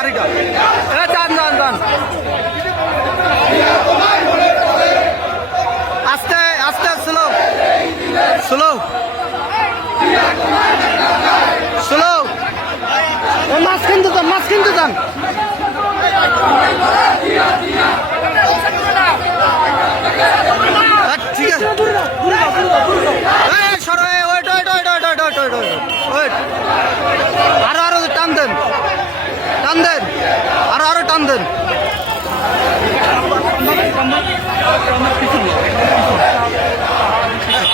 গাড়িটা যান যান যান আস্তে আস্তে স্লো স্লো স্লো মাছ কিনতে যান ঠিক আছে সরো wait wait wait wait wait wait wait আরো টান দেন আরো টান দেন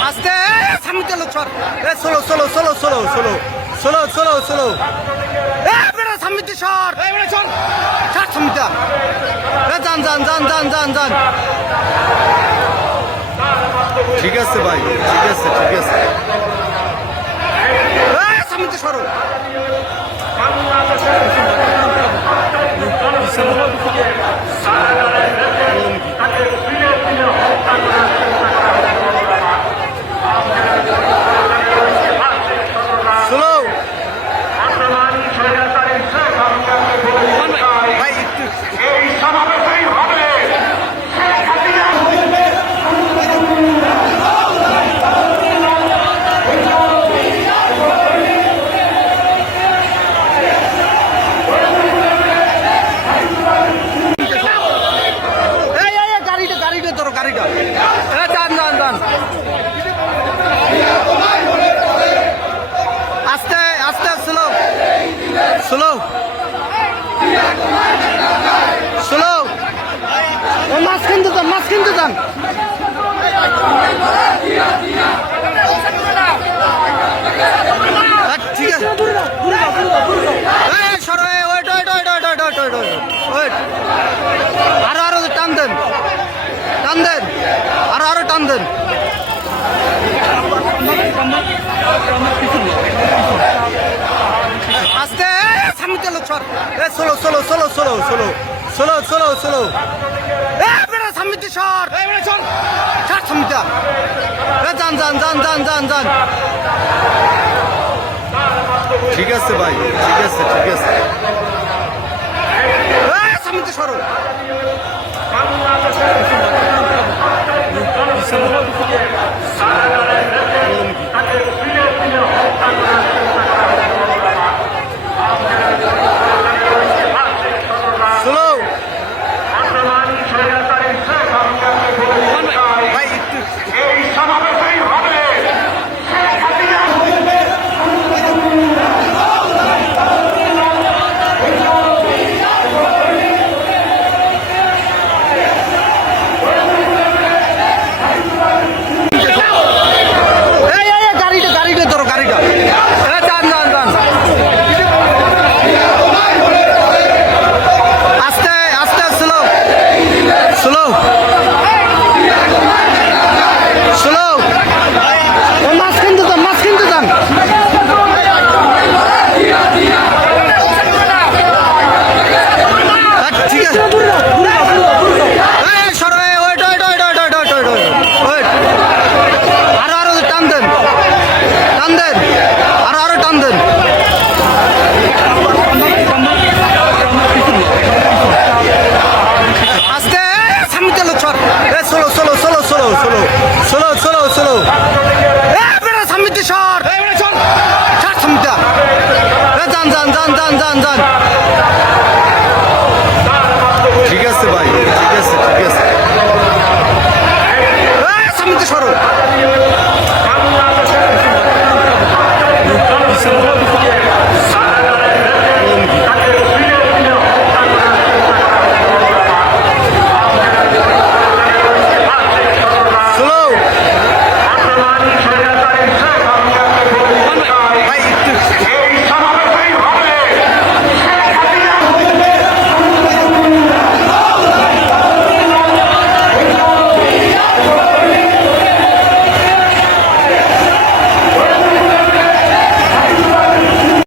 আস্তে সামনে চলো সর solo solo solo solo solo solo solo solo সামনে সর সর সামনে যান যান যান যান যান যান ঠিক আছে ভাই ঠিক আছে ঠিক আছে সামনে সরো স্লো ভাই একটু গাড়িটা যান যান যান আস্তে আস্তে স্লো স্লো স্লো মাছ কিনতে যান ঠিক আছে সরো wait wait wait wait wait wait wait আরো টান দেন আরো টান দেন আস্তে সামনে চলো সর solo solo solo solo solo solo solo solo সামনে সর সর সামনে যান যান যান যান যান যান ঠিক আছে ভাই ঠিক আছে ঠিক আছে সামনে সরো Vamos lá,